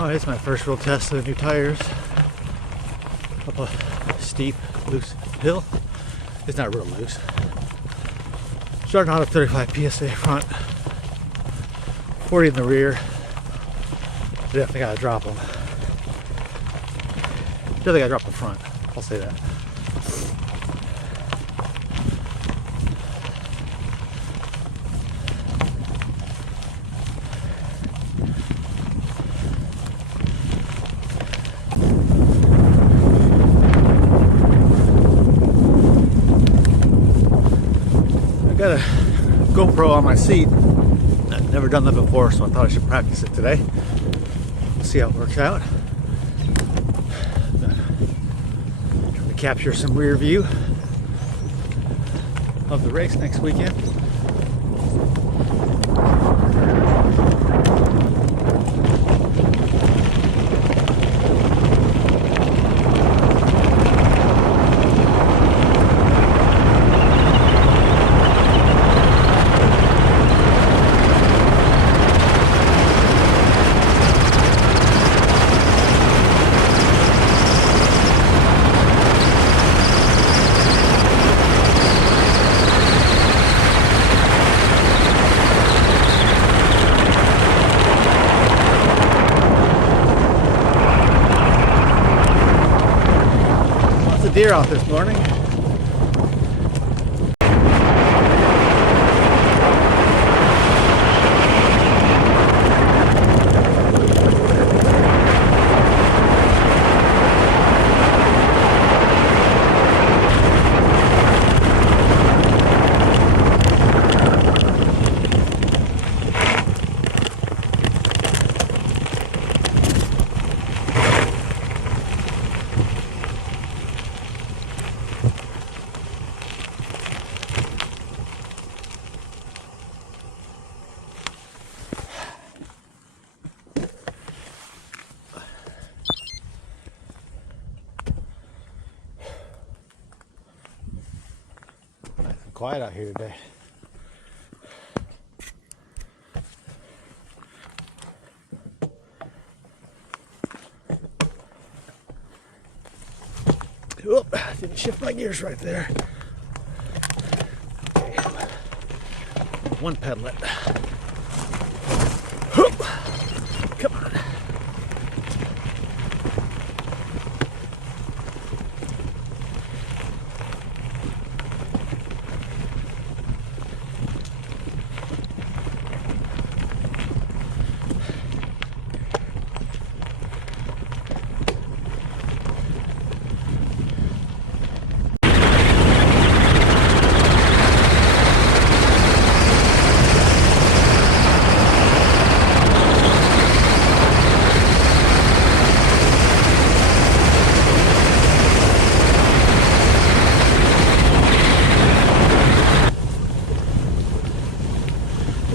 Oh, it's my first real test of the new tires. Up a steep, loose hill. It's not real loose. Starting out at 35 PSA front, 40 in the rear. Definitely gotta drop them. Definitely gotta drop the front. I'll say that. Got a GoPro on my seat. I've never done that before, so I thought I should practice it today. See how it works out. Try to capture some rear view of the race next weekend. Deer out this morning. Quiet out here today. Oop, didn't shift my gears right there. Okay. One pedal it. Oop. Come on.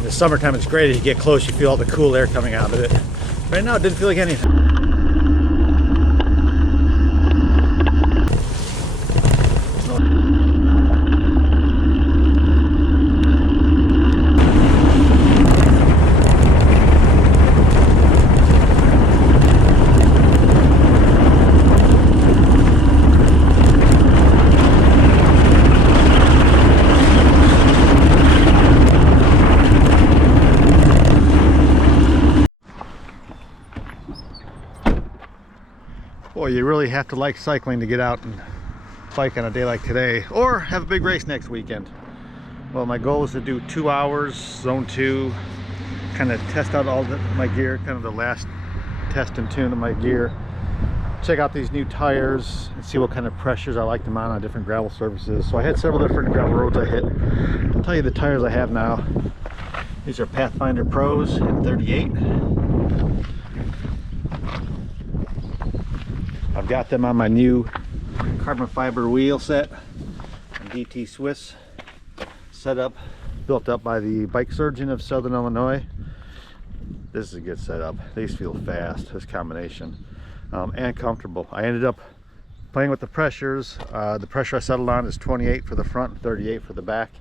Summertime it's great. As you get close, you feel all the cool air coming out of it. Right now it didn't feel like anything. Boy, you really have to like cycling to get out and bike on a day like today, or have a big race next weekend. Well, my goal is to do 2 hours, zone 2, kind of test out all my gear, kind of the last test and tune of my gear. Check out these new tires and see what kind of pressures I like to mount on different gravel surfaces. So I had several different gravel roads I hit. I'll tell you the tires I have now. These are Pathfinder Pros in 38. I've got them on my new carbon fiber wheel set and DT Swiss setup, built up by the bike surgeon of Southern Illinois. This is a good setup. These feel fast, this combination, and comfortable. I ended up playing with the pressures. The pressure I settled on is 28 for the front and 38 for the back.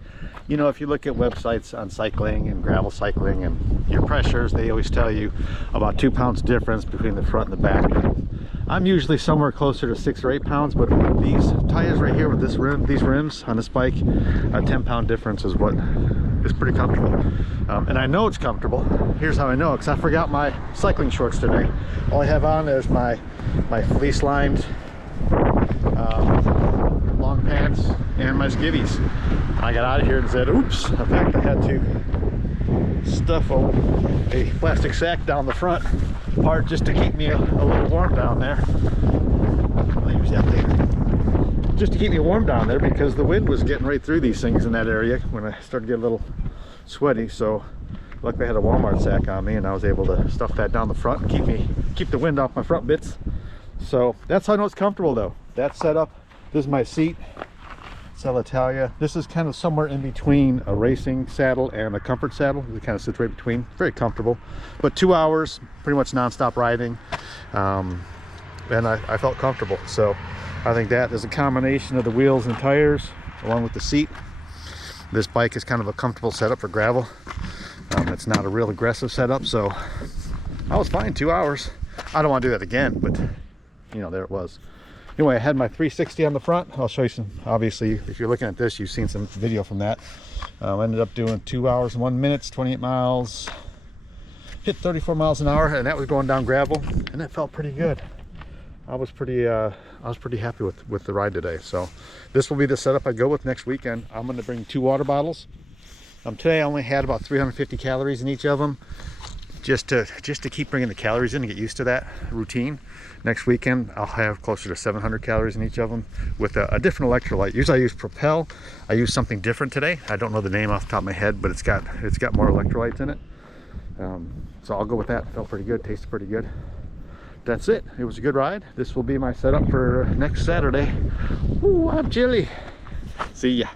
You know, if you look at websites on cycling and gravel cycling and your pressures, they always tell you about 2 pounds difference between the front and the back. I'm usually somewhere closer to 6 or 8 pounds, but these tires right here with this rim, these rims on this bike, a 10-pound difference is what is pretty comfortable. And I know it's comfortable. Here's how I know, because I forgot my cycling shorts today. All I have on is my fleece lined long pants and my skivvies. I got out of here and said, oops. In fact, I had to stuff a plastic sack down the front part just to keep me a little warm down there. I'll use that later. Just to keep me warm down there, because the wind was getting right through these things in that area when I started to get a little sweaty. So luckily I had a Walmart sack on me and I was able to stuff that down the front and keep the wind off my front bits. So that's how I know it's comfortable though. That setup, this is my seat. It's Alitalia. This is kind of somewhere in between a racing saddle and a comfort saddle. It kind of sits right between. Very comfortable. But 2 hours, pretty much non-stop riding. And I felt comfortable. So I think that is a combination of the wheels and tires along with the seat. This bike is kind of a comfortable setup for gravel. It's not a real aggressive setup, so I was fine. 2 hours. I don't want to do that again, but you know, there it was. Anyway, I had my 360 on the front. I'll show you some, obviously, if you're looking at this, you've seen some video from that. I ended up doing 2 hours and 1 minute, 28 miles, hit 34 miles an hour, and that was going down gravel, and it felt pretty good. I was pretty happy with the ride today. So this will be the setup I go with next weekend. I'm going to bring 2 water bottles. Today I only had about 350 calories in each of them, just to keep bringing the calories in and get used to that routine. Next weekend I'll have closer to 700 calories in each of them with a different electrolyte. Usually I use Propel. I use something different today. I don't know the name off the top of my head, but it's got more electrolytes in it. So I'll go with that. Felt pretty good, tasted pretty good. That's it. It was a good ride. This will be my setup for next Saturday. Ooh, I'm chilly. See ya.